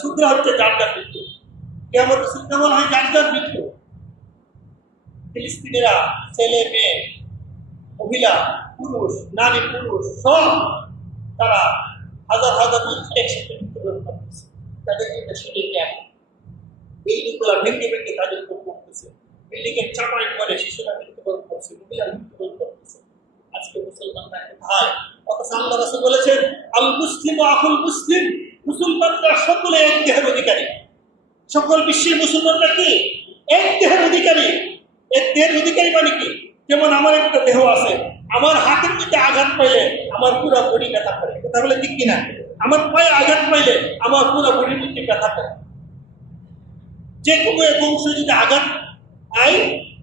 সূত্র হচ্ছে যার যার মৃত্যু। কিয়ামত সূত্র বলা হয় যার যার মৃত্যু। ফিলিস্তিনিরা ছেলে মেয়ে মহিলা পুরুষ নারী পুরুষ সব তারা হাজার হাজার মানুষ একসাথে মৃত্যুবরণ করতেছে। তাদের কিন্তু শরীর ক্যাম্প বিল্ডিং গুলা ভেঙে ভেঙে তাদের উপর পড়তেছে, বিল্ডিং এর চাপাই করে শিশুরা মৃত্যুবরণ করছে, মহিলা মৃত্যুবরণ করতেছে। আজকে মুসলমানরা কোথায়? অথচ আল্লাহ রাসূল বলেছেন আল মুসলিম আখুল মুসলিম, মুসলমানরা সকলে এক দেহের অধিকারী। সকল বিশ্বের মুসলমানরা কি এক দেহের অধিকারী। এক দেহের অধিকারী মানে কি? যেমন আমার একটা দেহ আছে, আমার হাতের মধ্যে আঘাত পাইলে আমার পুরো বডি ব্যথা করে, কথা বলে ঠিক কিনা? আমার পায়ে আঘাত পাইলে আমার পুরো বডির মধ্যে ব্যথা করে। যে কোনো এক অংশ যদি আঘাত পায়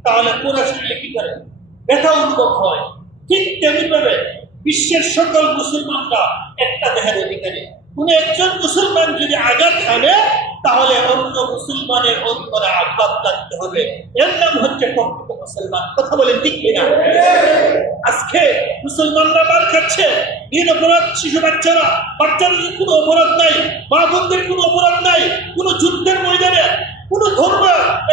তাহলে পুরো শরীরে কি করে? ব্যথা অনুভব হয়। ঠিক তেমনিভাবে বিশ্বের সকল মুসলমানরা একটা দেহের অধিকারী। কোন একজন মুসলমান যদি আঘাত খানে তাহলে অন্য মুসলমানের অন্তরে আঘাত লাগতে হবে। এর নাম হচ্ছে প্রকৃত মুসলমান, কথা বলেন ঠিক কিনা? আজকে মুসলমানরা মার খাচ্ছে, নিরপরাধ শিশু বাচ্চাদের কোনো অপরাধ নাই, মা বোনদের কোনো অপরাধ নাই। কোনো যুদ্ধের ময়দানে কোনো ধর্ম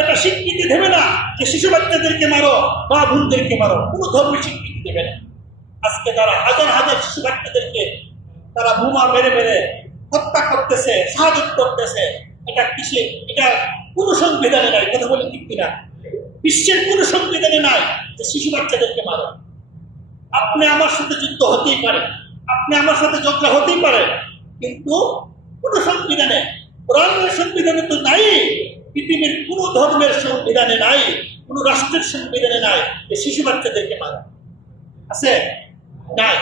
এটা স্বীকৃতি দেবে না যে শিশু বাচ্চাদেরকে মারো, মা বোনদেরকে মারো, কোনো ধর্ম স্বীকৃতি দেবে না। আজকে তারা হাজার হাজার শিশু বাচ্চাদেরকে তারা বোমা মেরে মেরে হত্যা করতেছে, শাহাদত করতেছে। এটা কিসে? এটা কোনো সংবিধানে নাই, কথা বলে ঠিক কিনা? বিশ্বের কোনো সংবিধানে নাই যে শিশু বাচ্চাদেরকে মারো। আপনি আমার সাথে যুদ্ধ হতেই পারে, আপনি আমার সাথে ঝগড়া হতেই পারে, কিন্তু কোন সংবিধানে, কোরআনের সংবিধানে তো নাই, পৃথিবীর কোন ধর্মের সংবিধানে নাই, কোন রাষ্ট্রের সংবিধানে নাই যে শিশু বাচ্চাদেরকে মারা। আছে? নাই,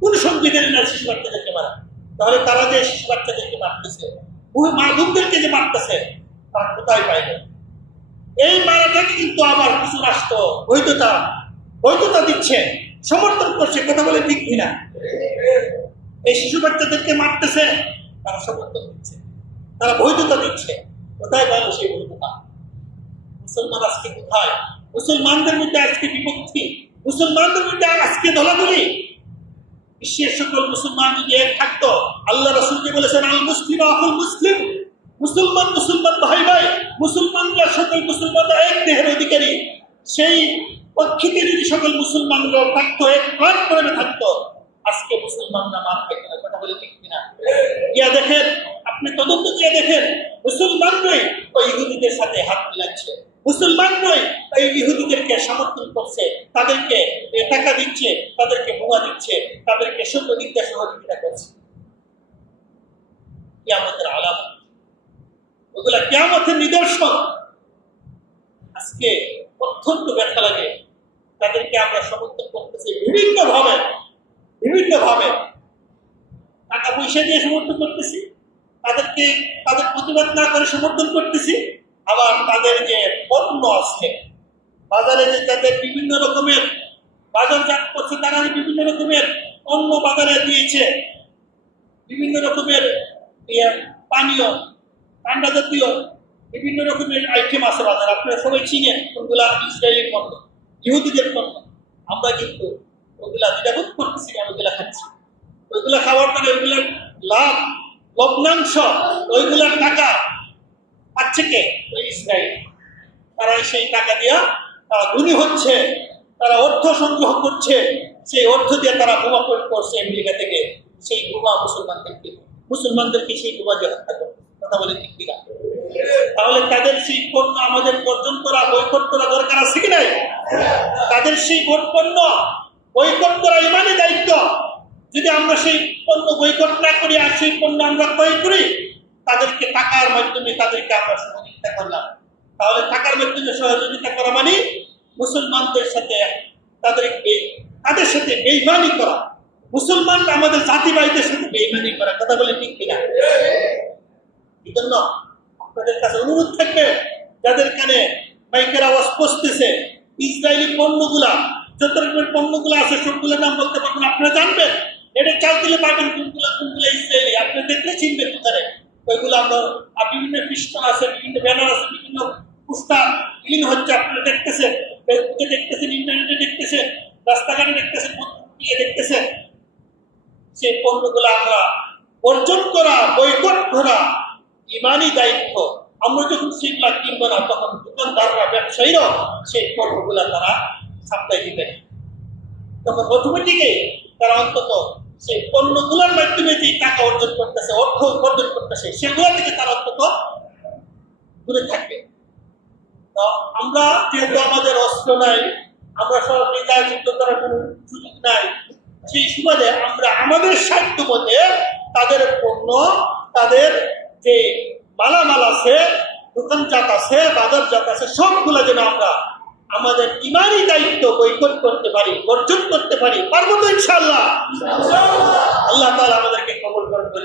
কোন সংবিধানে নাই শিশু বাচ্চাদেরকে মারা। তাহলে তারা যে শিশু বাচ্চাদেরকে মারতেছে, মা বোনদেরকে যে মারতেছে, তারা কোথায় পাইবে? এই মারাটাকে কিন্তু আবার কিছু রাষ্ট্র বৈধতা দিচ্ছে, সমর্থন করছে, কথা বলে ঠিক কিনা? এই শিশু বাচ্চাদেরকে মারতেছে, তারা সমর্থন দিচ্ছে, তারা বৈধতা দিচ্ছে। কোথায় গেল সেই বৈধতা? মুসলমান আজকে কোথায়? মুসলমানদের মধ্যে আজকে বিভক্তি, মুসলমানদের মধ্যে আজকে দলাদলি। বিশ্বের সকল মুসলমান যদি এক থাকতো, আল্লাহ রাসূলকে বলেছেন আল মুসলিম আখুল মুসলিম, মুসলমান মুসলমান ভাই ভাই, মুসলমানরা সকল মুসলমানরা এক দেহের অধিকারী। সেই পক্ষে যদি সকল মুসলমানরা থাকতো, এক প্ল্যাটফর্মে থাকতো, আজকে মুসলমানরা মার খেত না, কথা বলে ঠিক কিনা? ইয়া দেখেন, আপনি তদন্ত দিয়ে দেখেন, মুসলমানরাই ওই ইহুদিদের সাথে হাত মিলাচ্ছে, মুসলমানরাই এই ইহুদিদেরকে সমর্থন করছে, তাদেরকে টাকা দিচ্ছে, তাদেরকে বোমা দিচ্ছে, তাদেরকে সৈন্য দিতে সহযোগিতা করছে। কিয়ামতের আলামত, ওগুলা কিয়ামতের নিদর্শন। আজকে অত্যন্ত ব্যথা লাগে, তাদেরকে আমরা সমর্থন করতেছি বিভিন্ন ভাবে টাকা পয়সা দিয়ে সমর্থন করতেছি, তাদেরকে তাদের প্রতিবাদ না করে সমর্থন করতেছি। আবার তাদের যে পণ্য আছে বাজারে, যে তাদের বিভিন্ন রকমের বাজারজাত করছে, তারা বিভিন্ন রকমের পণ্য বাজারে দিয়েছে, বিভিন্ন রকমের পানীয় ঠান্ডা জাতীয় বিভিন্ন রকমের আইটেম আছে বাজারে। আপনারা সবাই চিনেন কোনগুলা ইসরায়েলের পণ্য, ইহুদিদের পণ্য। আমরা কিন্তু ওইগুলা দ্বিধাবোধ করতেছি না, ওইগুলা খাচ্ছি। ওইগুলা খাওয়ার পরে ওইগুলার লাভ, লভ্যাংশ, ওইগুলার টাকা পাচ্ছে কে? ওই ইসরায়েল। তারা সেই টাকা দিয়া তারা ধনী হচ্ছে, তারা অর্থ সংগ্রহ করছে, সেই অর্থ দিয়ে তারা বোমা প্রয়োগ করছে আমেরিকা থেকে। সেই বোমা মুসলমানদেরকে সেই বোমা দিয়ে হত্যা করছে, কথা বলে ঠিক কিনা? তাহলে তাদের সেই পণ্য আমাদের বর্জন করা, বয়কট করা দরকার আছে কি নাই? তাদের সেই পণ্য বয়কট করা ইমানি দায়িত্ব। যদি আমরা সেই পণ্য বয়কট না করি আর সেই পণ্য আমরা ক্রয় করি, তাদেরকে টাকার মাধ্যমে তাদেরকে আমরা সহযোগিতা করলাম, তাহলে টাকার মাধ্যমে সহযোগিতা করা মানে মুসলমানদের সাথে তাদের সাথে বেঈমানি করা, মুসলমান আমাদের জাতি ভাইদের সাথে বেঈমানি করা, কথা বলে ঠিক কিনা? এই জন্য আপনাদের কাছে অনুরোধ থাকবে, যাদের কানে মাইকের আওয়াজ পৌঁছতেছে, ইসরায়েলি পণ্যগুলা, যত রকমের পণ্যগুলো আছে সবগুলোর নাম বলতে পারবেন, আপনারা জানবেন। এটা চাল দিলে পাবেন কোনগুলো ইসরায়েলি, আপনি দেখলে চিনবেন কোথায়। ওইগুলো আমরা বিভিন্ন পৃষ্ঠা আছে, বিভিন্ন ব্যানার আছে, বিভিন্ন পোস্টার ক্লিন হচ্ছে, আপনারা দেখতেছেন, ফেসবুকে দেখতেছেন, ইন্টারনেটে দেখতেছেন, রাস্তাঘাটে দেখতেছেন, দেখতেছেন। সেই পণ্যগুলো আমরা বর্জন করা, বয়কট করা, ইমানি দায়িত্ব। আমরা যখন সেগুলা কিনবো না, তখন দোকানদাররা, ব্যবসায়ীরাও সেই পণ্যগুলা তারা সাপ্লাই দিবে না। তখন অটোমেটিকই তারা অন্তত সেই পণ্যগুলোর মাধ্যমে যে টাকা অর্জন করতেছে, অর্থ উপার্জন করতেছে, সেগুলো থেকে তারা অন্তত দূরে থাকবে। তো আমরা যেহেতু আমাদের অস্ত্র নাই, আমরা সব হৃদয় যুদ্ধ করার কোনো সুযোগ নাই, সেই সুবাদে আমরা আমাদের সাধ্য মতে তাদের পণ্য, তাদের যে মালামাল আছে, দোকানজাত আছে, বাজারজাত আছে, সবগুলো যেন আমরা আমাদের ইমানি দায়িত্ব বৈকট করতে পারি, বর্জন করতে পারি। পারবো তো ইনশাআল্লাহ? আল্লাহ তাআলা আমাদেরকে কবুল করুন।